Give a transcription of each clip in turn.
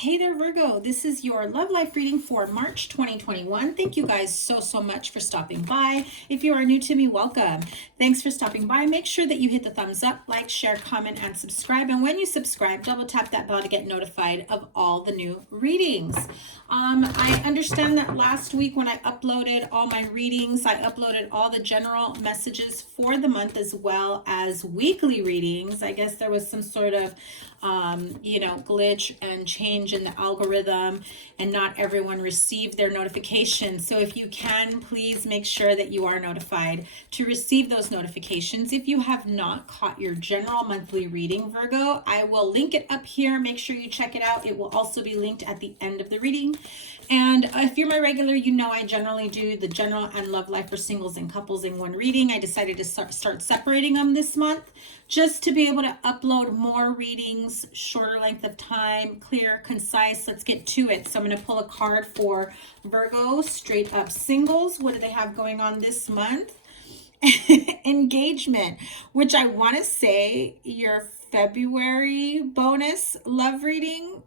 Hey there, Virgo. This is your love life reading for March 2021. Thank you guys so much for stopping by. If you are new to me, welcome. Thanks for stopping by. Make sure that you hit the thumbs up, like, share, comment, and subscribe. And when you subscribe, double tap that bell to get notified of all the new readings. I understand that last week when I uploaded all my readings, I uploaded all the general messages for the month as well as weekly readings. I guess there was some sort of glitch and change in the algorithm, and not everyone received their notifications. So if you can, please make sure that you are notified to receive those notifications. If you have not caught your general monthly reading, Virgo, I will link it up here. Make sure you check it out. It will also be linked at the end of the reading. And if you're my regular, you know I generally do the general and love life for singles and couples in one reading. I decided to start separating them this month just to be able to upload more readings, shorter length of time, clear, concise. Let's get to it. So I'm going to pull a card for Virgo, straight up singles. What do they have going on this month? Engagement, which I want to say your February bonus love reading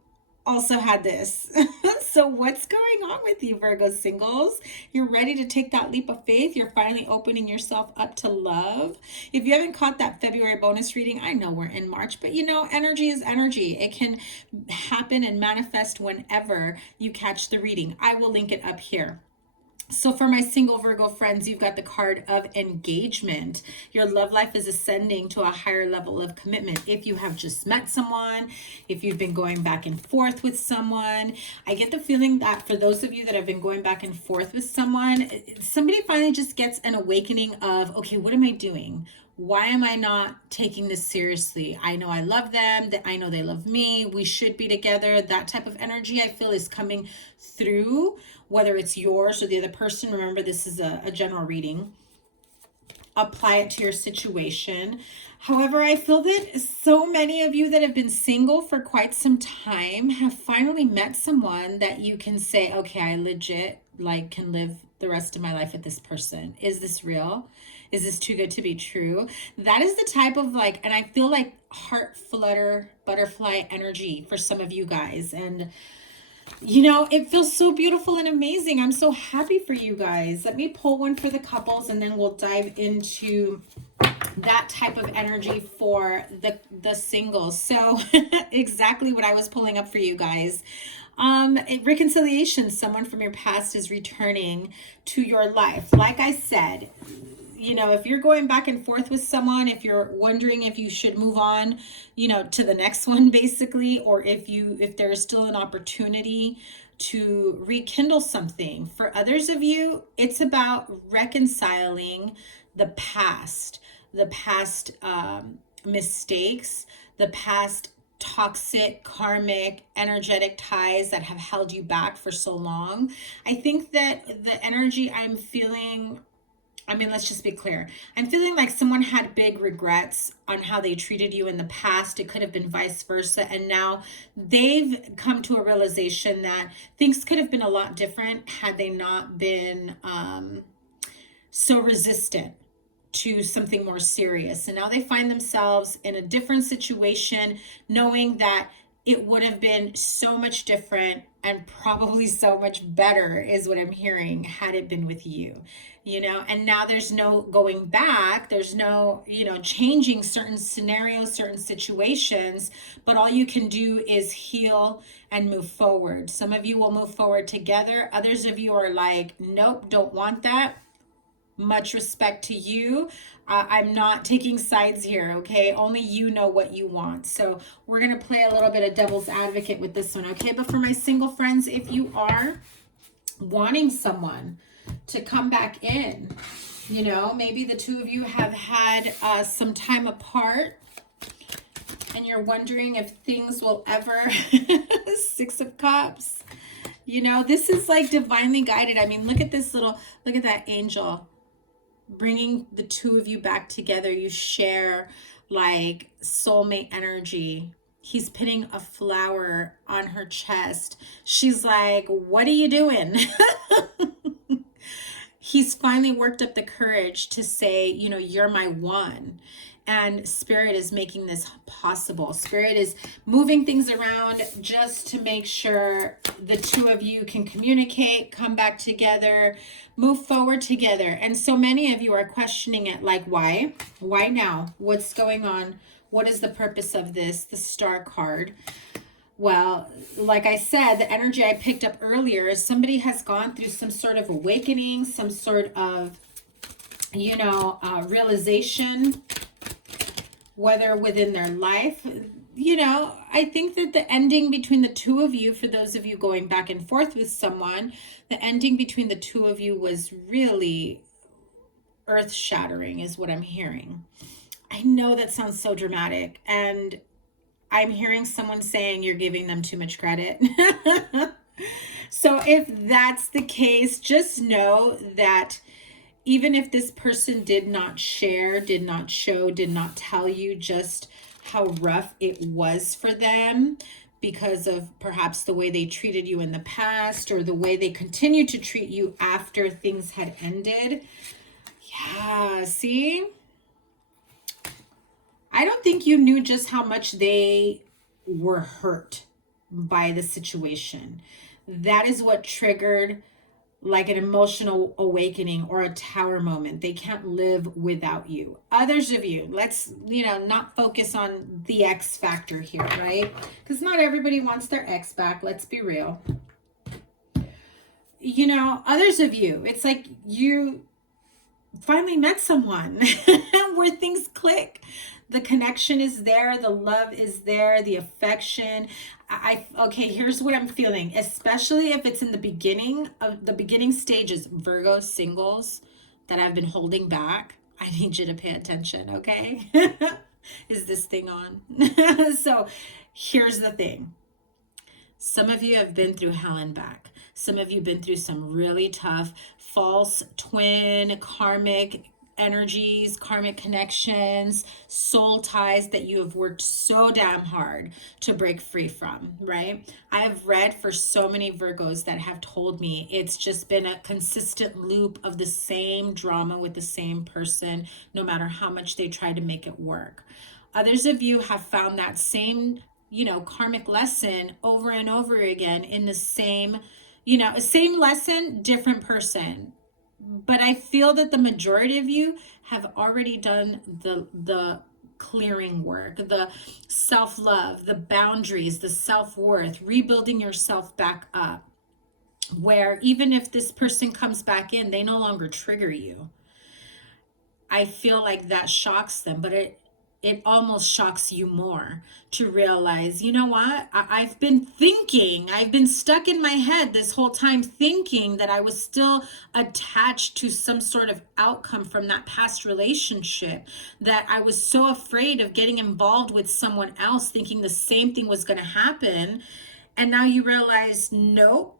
also had this. So what's going on with you, Virgo singles? You're ready to take that leap of faith. You're finally opening yourself up to love. If you haven't caught that February bonus reading, I know we're in March, but you know, energy is energy. It can happen and manifest whenever you catch the reading. I will link it up here. So for my single Virgo friends, you've got the card of engagement. Your love life is ascending to a higher level of commitment. If you have just met someone, if you've been going back and forth with someone, I get the feeling that for those of you that have been going back and forth with someone, somebody finally just gets an awakening of, okay, what am I doing? Why am I not taking this seriously? I know I love them, that I know they love me, we should be together. That type of energy I feel is coming through, whether it's yours or the other person. Remember, this is a general reading. Apply it to your situation. However, I feel that so many of you that have been single for quite some time have finally met someone that you can say, okay, I legit can live the rest of my life with this person. Is this real? Is this too good to be true? That is the type of and I feel like heart flutter, butterfly energy for some of you guys. And you know, it feels so beautiful and amazing. I'm so happy for you guys. Let me pull one for the couples and then we'll dive into that type of energy for the singles. So exactly what I was pulling up for you guys. Reconciliation, someone from your past is returning to your life. Like I said, you know, if you're going back and forth with someone, if you're wondering if you should move on, you know, to the next one basically, or if there's still an opportunity to rekindle something. For others of you, it's about reconciling the past mistakes, the past toxic, karmic, energetic ties that have held you back for so long. I think that the energy I'm feeling, let's just be clear. I'm feeling like someone had big regrets on how they treated you in the past. It could have been vice versa. And now they've come to a realization that things could have been a lot different had they not been so resistant to something more serious. And now they find themselves in a different situation, knowing that it would have been so much different and probably so much better, is what I'm hearing, had it been with you, you know. And now there's no going back. There's no, you know, changing certain scenarios, certain situations, but all you can do is heal and move forward. Some of you will move forward together. Others of you are like, nope, don't want that. Much respect to you. I'm not taking sides here, okay? Only you know what you want. So we're going to play a little bit of devil's advocate with this one, okay? But for my single friends, if you are wanting someone to come back in, you know, maybe the two of you have had some time apart and you're wondering if things will ever, Six of Cups, you know, this is like divinely guided. I mean, look at that angel bringing the two of you back together. You share like soulmate energy. He's pinning a flower on her chest. She's like, what are you doing? He's finally worked up the courage to say, you know, you're my one. And Spirit is making this possible. Spirit is moving things around just to make sure the two of you can communicate, come back together, move forward together. And so many of you are questioning it, like, why? Why now? What's going on? What is the purpose of this? The Star card. Well, like I said, the energy I picked up earlier is somebody has gone through some sort of awakening, some sort of, you know, realization, whether within their life. You know, I think that the ending between the two of you, for those of you going back and forth with someone, the ending between the two of you was really earth-shattering, is what I'm hearing. I know that sounds so dramatic, and I'm hearing someone saying you're giving them too much credit. So if that's the case, just know that even if this person did not share, did not show, did not tell you just how rough it was for them because of perhaps the way they treated you in the past or the way they continue to treat you after things had ended. Yeah, see? I don't think you knew just how much they were hurt by the situation. That is what triggered like an emotional awakening or a tower moment. They can't live without you. Others of you, let's, you know, not focus on the X factor here, right? Because not everybody wants their ex back. Let's be real. You know, others of you, it's like you finally met someone where things click. The connection is there, the love is there, the affection. Okay, here's what I'm feeling, especially if it's in the beginning stages, Virgo singles that I've been holding back. I need you to pay attention, okay? Is this thing on? So here's the thing. Some of you have been through hell and back. Some of you have been through some really tough false twin karmic energies, karmic connections, soul ties that you have worked so damn hard to break free from, right? I have read for so many Virgos that have told me it's just been a consistent loop of the same drama with the same person, no matter how much they try to make it work. Others of you have found that same, you know, karmic lesson over and over again in the same, you know, same lesson, different person. But I feel that the majority of you have already done the clearing work, the self-love, the boundaries, the self-worth, rebuilding yourself back up, where even if this person comes back in, they no longer trigger you. I feel like that shocks them, but it almost shocks you more to realize, you know what? I've been stuck in my head this whole time thinking that I was still attached to some sort of outcome from that past relationship, that I was so afraid of getting involved with someone else thinking the same thing was going to happen. And now you realize, nope,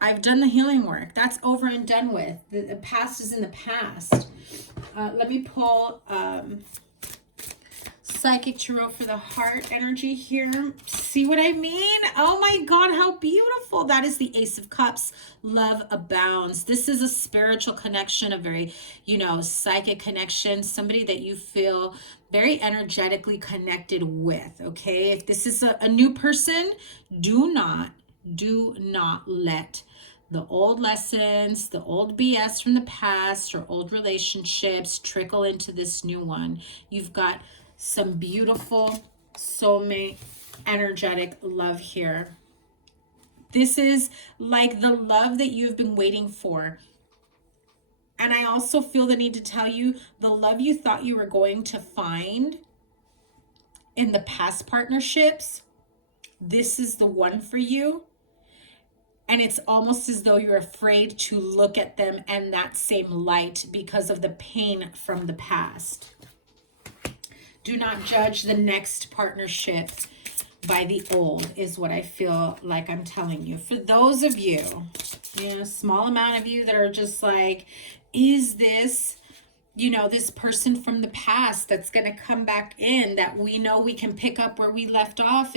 I've done the healing work. That's over and done with. The past is in the past. Let me pull... Psychic Tarot for the heart energy here. See what I mean? Oh my God, how beautiful. That is the Ace of Cups. Love abounds. This is a spiritual connection, a very, you know, psychic connection, somebody that you feel very energetically connected with, okay? If this is a new person, do not let the old lessons, the old BS from the past or old relationships trickle into this new one. You've got some beautiful soulmate energetic love here. This is like the love that you've been waiting for. And I also feel the need to tell you, the love you thought you were going to find in the past partnerships, this is the one for you. And it's almost as though you're afraid to look at them in that same light because of the pain from the past. Do not judge the next partnership by the old, is what I feel like I'm telling you. For those of you, you know, small amount of you that are just like, is this you know, this person from the past that's going to come back in, that we know we can pick up where we left off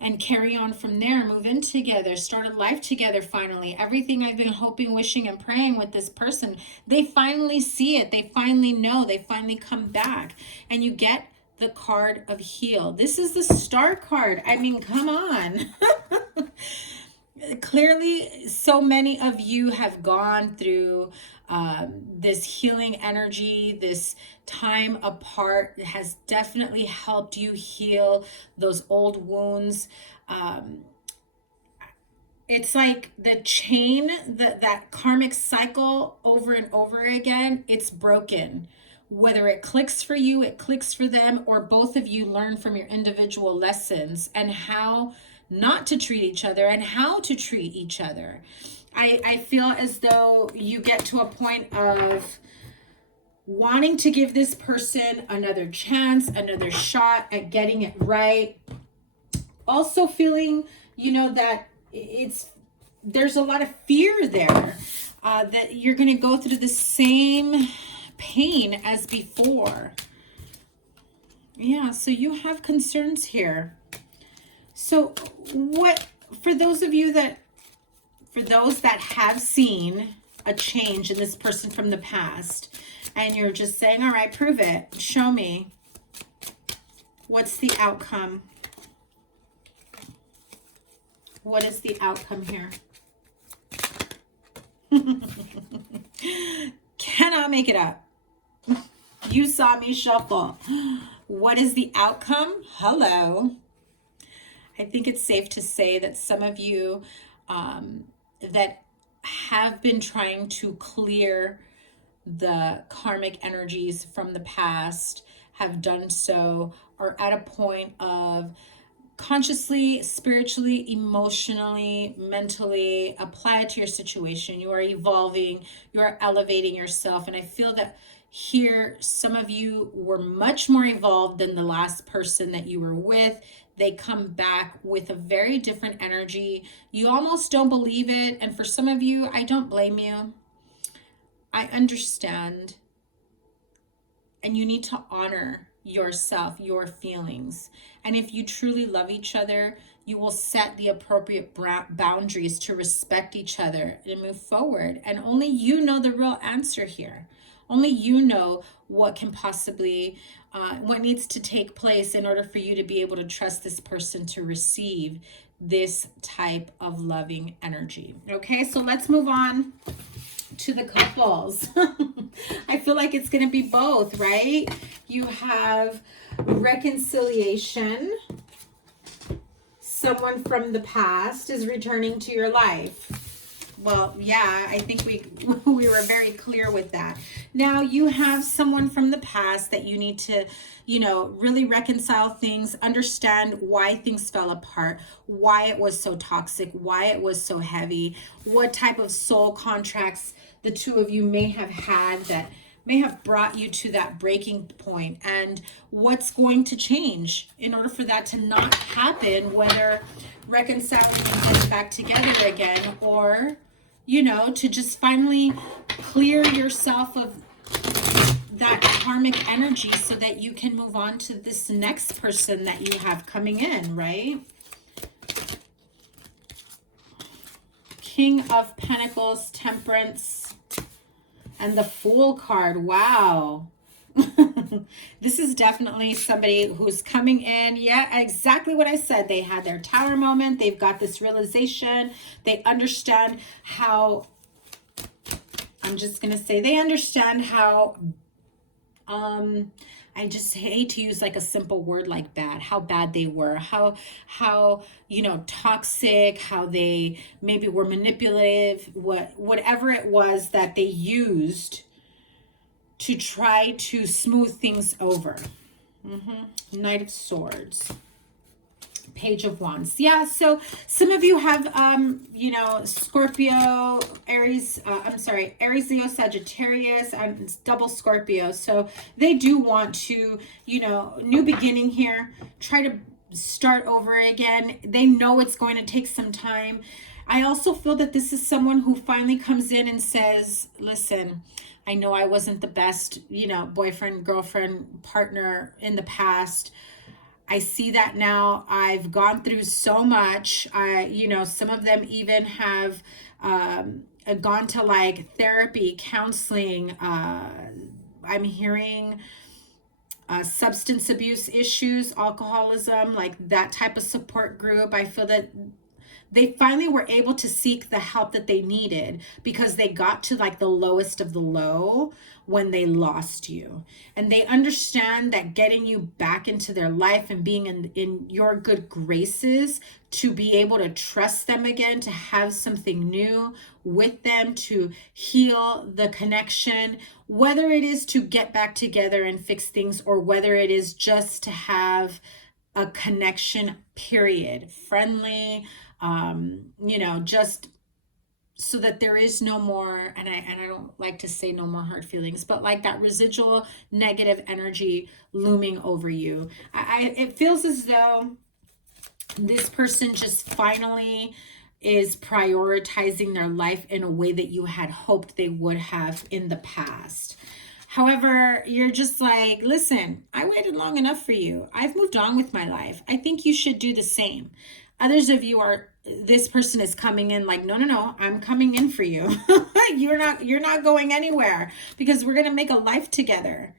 and carry on from there, move in together, start a life together. Finally, everything I've been hoping, wishing, and praying with this person, they finally see it, they finally know, they finally come back. And you get the card of heal. This is the Star card. I mean, come on. Clearly, so many of you have gone through this healing energy. This time apart has definitely helped you heal those old wounds. It's like the chain, that karmic cycle over and over again, it's broken. Whether it clicks for you, it clicks for them, or both of you learn from your individual lessons and how not to treat each other and how to treat each other. I feel as though you get to a point of wanting to give this person another chance, another shot at getting it right. Also feeling, you know, that there's a lot of fear there, that you're going to go through the same pain as before. Yeah, so you have concerns here. So what, for those that have seen a change in this person from the past, and you're just saying, all right, prove it, show me, what's the outcome? What is the outcome here? Cannot make it up. You saw me shuffle. What is the outcome? Hello. I think it's safe to say that some of you that have been trying to clear the karmic energies from the past have done so, are at a point of consciously, spiritually, emotionally, mentally, apply it to your situation. You are evolving, you are elevating yourself. And I feel that here, some of you were much more evolved than the last person that you were with. They come back with a very different energy. You almost don't believe it. And for some of you, I don't blame you. I understand. And you need to honor yourself, your feelings. And if you truly love each other, you will set the appropriate boundaries to respect each other and move forward. And only you know the real answer here. Only you know what can possibly, what needs to take place in order for you to be able to trust this person to receive this type of loving energy. Okay, so let's move on to the couples. I feel like it's going to be both, right? You have reconciliation. Someone from the past is returning to your life. Well, yeah, I think we were very clear with that. Now you have someone from the past that you need to, you know, really reconcile things, understand why things fell apart, why it was so toxic, why it was so heavy, what type of soul contracts the two of you may have had that may have brought you to that breaking point, and what's going to change in order for that to not happen, whether reconciling and getting back together again, or, you know, to just finally clear yourself of that karmic energy so that you can move on to this next person that you have coming in, right? King of Pentacles, Temperance, and the Fool card. Wow. This is definitely somebody who's coming in. Yeah, exactly what I said. They had their tower moment. They've got this realization. They understand how, I'm just going to say, they understand how, I just hate to use like a simple word like bad, how bad they were, how, you know, toxic, how they maybe were manipulative, whatever it was that they used to try to smooth things over. Knight of Swords. Page of Wands. Yeah, so some of you have, you know, Scorpio, Aries, Aries, Leo, Sagittarius, and double Scorpio. So they do want to, you know, new beginning here, try to start over again. They know it's going to take some time. I also feel that this is someone who finally comes in and says, listen, I know I wasn't the best, boyfriend, girlfriend, partner in the past. I see that now. I've gone through so much. Some of them even have gone to like therapy, counseling. I'm hearing substance abuse issues, alcoholism, like that type of support group. I feel that they finally were able to seek the help that they needed because they got to like the lowest of the low when they lost you. And they understand that getting you back into their life and being in your good graces to be able to trust them again, to have something new with them, to heal the connection, whether it is to get back together and fix things or whether it is just to have a connection, period, friendly, just so that there is no more, and I don't like to say no more hard feelings, but like that residual negative energy looming over you. It feels as though this person just finally is prioritizing their life in a way that you had hoped they would have in the past. However, you're just like, listen, I waited long enough for you. I've moved on with my life. I think you should do the same. Others of you are, this person is coming in like, no, I'm coming in for you. You're not going anywhere because we're going to make a life together.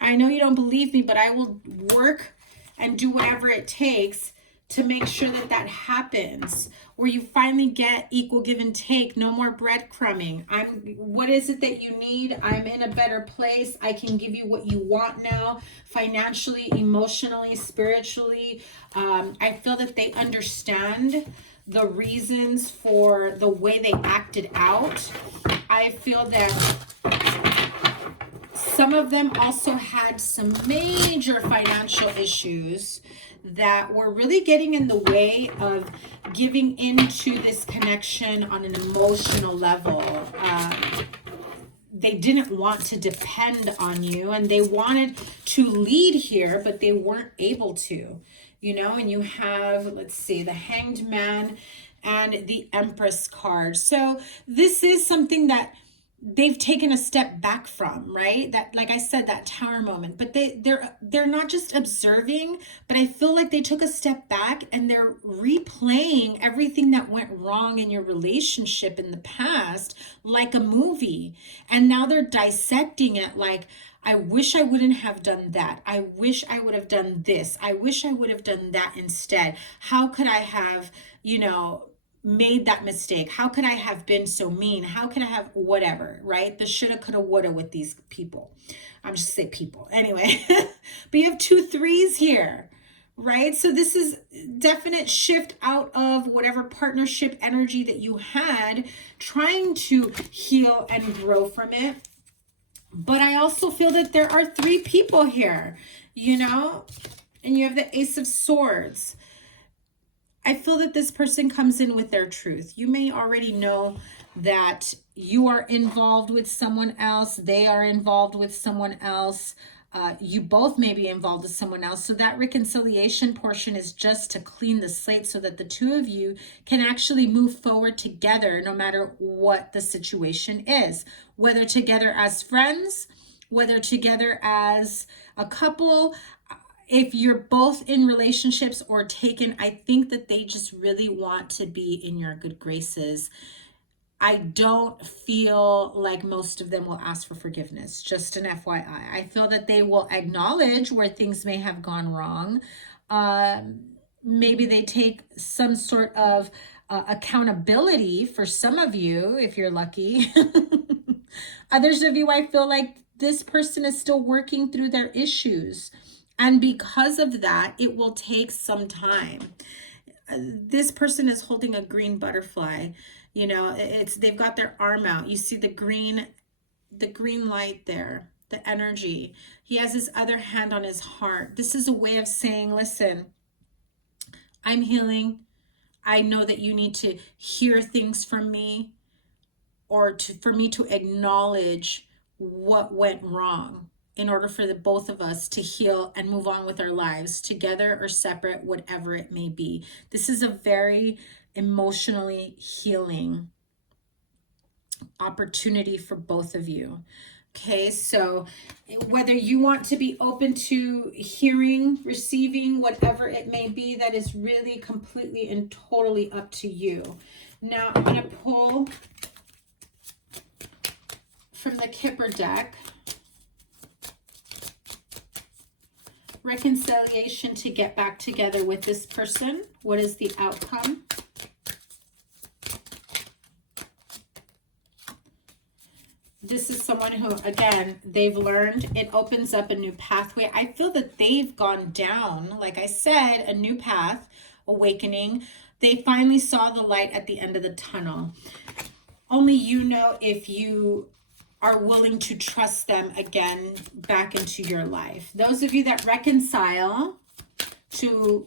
I know you don't believe me, but I will work and do whatever it takes to make sure that that happens, where you finally get equal give and take, no more breadcrumbing. What is it that you need? I'm in a better place. I can give you what you want now, financially, emotionally, spiritually. I feel that they understand the reasons for the way they acted out. I feel that some of them also had some major financial issues that were really getting in the way of giving into this connection on an emotional level. They didn't want to depend on you and they wanted to lead here, but they weren't able to, and you have, let's see, the Hanged Man and the Empress card. So this is something that they've taken a step back from, right? That, like I said, that tower moment, but they're not just observing, but I feel like they took a step back and they're replaying everything that went wrong in your relationship in the past, like a movie. And now they're dissecting it like, I wish I wouldn't have done that. I wish I would have done this. I wish I would have done that instead. How could I have, made that mistake? How could I have been so mean? How could I have whatever, right? The shoulda, coulda, woulda with these people. I'm just say people. Anyway, but you have 2 3s here, right? So this is definite shift out of whatever partnership energy that you had, trying to heal and grow from it. But I also feel that there are 3 people here, and you have the Ace of Swords. I feel that this person comes in with their truth. You may already know that you are involved with someone else. They are involved with someone else. You both may be involved with someone else. So that reconciliation portion is just to clean the slate so that the 2 of you can actually move forward together no matter what the situation is. Whether together as friends, whether together as a couple. If you're both in relationships or taken, I think that they just really want to be in your good graces. I don't feel like most of them will ask for forgiveness, just an FYI. I feel that they will acknowledge where things may have gone wrong. Maybe they take some sort of accountability for some of you, if you're lucky. Others of you, I feel like this person is still working through their issues. And because of that, it will take some time. This person is holding a green butterfly. They've got their arm out. You see the green light there, the energy. He has his other hand on his heart. This is a way of saying, listen, I'm healing. I know that you need to hear things from me or for me to acknowledge what went wrong. in order for the both of us to heal and move on with our lives, together or separate, whatever it may be. This is a very emotionally healing opportunity for both of you. Okay, so whether you want to be open to hearing, receiving, whatever it may be, that is really completely and totally up to you. Now I'm going to pull from the Kipper deck, reconciliation to get back together with this person. What is the outcome? This is someone who, again, they've learned. It opens up a new pathway. I feel that they've gone down, like I said, a new path, awakening. They finally saw the light at the end of the tunnel. Only you know if you are willing to trust them again back into your life. Those of you that reconcile, to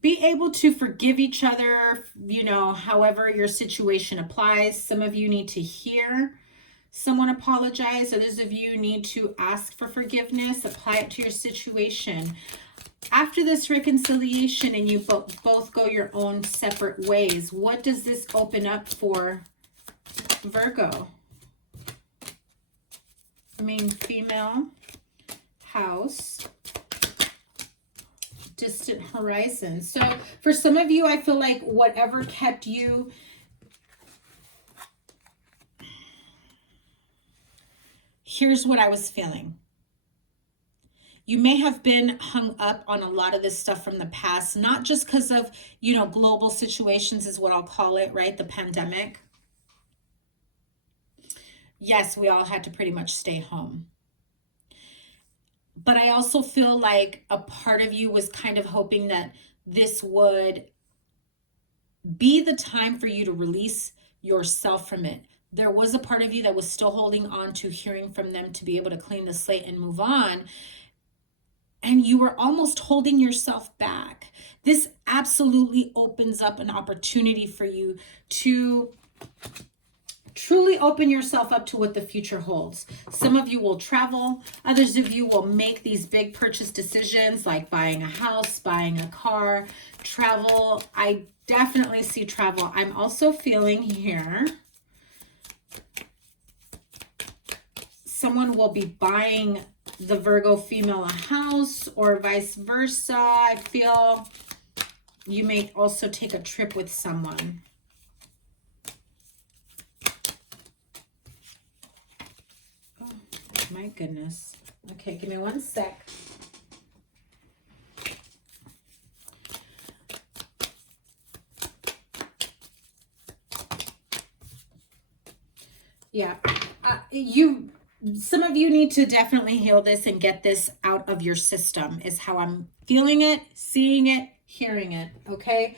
be able to forgive each other, you know, however your situation applies. Some of you need to hear someone apologize. Others of you need to ask for forgiveness, apply it to your situation. After this reconciliation and you both go your own separate ways, what does this open up for Virgo? I mean, female, house, distant horizon. So for some of you, I feel like whatever kept you here's what I was feeling. You may have been hung up on a lot of this stuff from the past, not just because of, you know, global situations is what I'll call it, right? The pandemic. Yes, we all had to pretty much stay home. But I also feel like a part of you was kind of hoping that this would be the time for you to release yourself from it. There was a part of you that was still holding on to hearing from them to be able to clean the slate and move on. And you were almost holding yourself back. This absolutely opens up an opportunity for you to truly open yourself up to what the future holds. Some of you will travel. Others of you will make these big purchase decisions like buying a house, buying a car, travel. I definitely see travel. I'm also feeling here someone will be buying the Virgo female a house or vice versa. I feel you may also take a trip with someone. Oh, my goodness. Okay, give me one sec. Yeah, some of you need to definitely heal this and get this out of your system is how I'm feeling it, seeing it, hearing it, okay?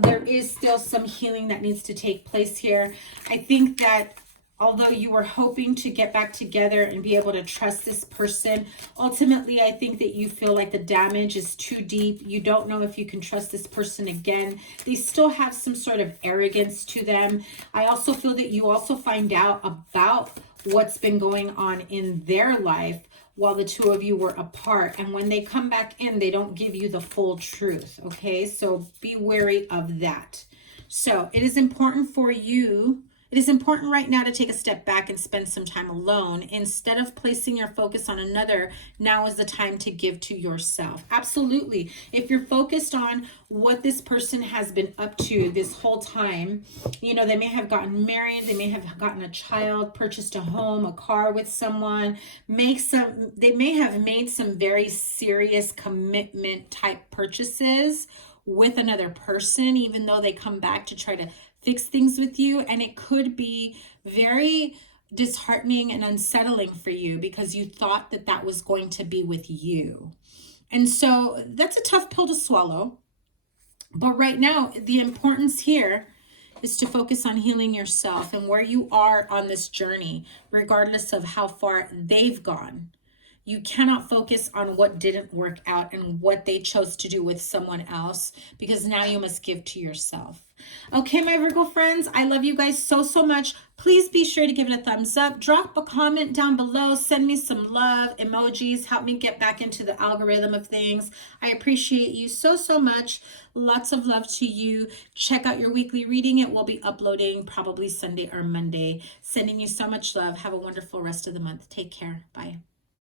There is still some healing that needs to take place here. I think that although you were hoping to get back together and be able to trust this person, ultimately, I think that you feel like the damage is too deep. You don't know if you can trust this person again. They still have some sort of arrogance to them. I also feel that you also find out about what's been going on in their life while the two of you were apart. And when they come back in, they don't give you the full truth, okay? So be wary of that. So it is important for you. It is important right now to take a step back and spend some time alone. Instead of placing your focus on another, now is the time to give to yourself. Absolutely. If you're focused on what this person has been up to this whole time, you know, they may have gotten married, they may have gotten a child, purchased a home, a car with someone, they may have made some very serious commitment type purchases with another person, even though they come back to try to fix things with you. And it could be very disheartening and unsettling for you because you thought that that was going to be with you. And so that's a tough pill to swallow. But right now, the importance here is to focus on healing yourself and where you are on this journey, regardless of how far they've gone. You cannot focus on what didn't work out and what they chose to do with someone else, because now you must give to yourself. Okay, my Virgo friends, I love you guys so, so much. Please be sure to give it a thumbs up. Drop a comment down below. Send me some love, emojis. Help me get back into the algorithm of things. I appreciate you so, so much. Lots of love to you. Check out your weekly reading. It will be uploading probably Sunday or Monday. Sending you so much love. Have a wonderful rest of the month. Take care. Bye.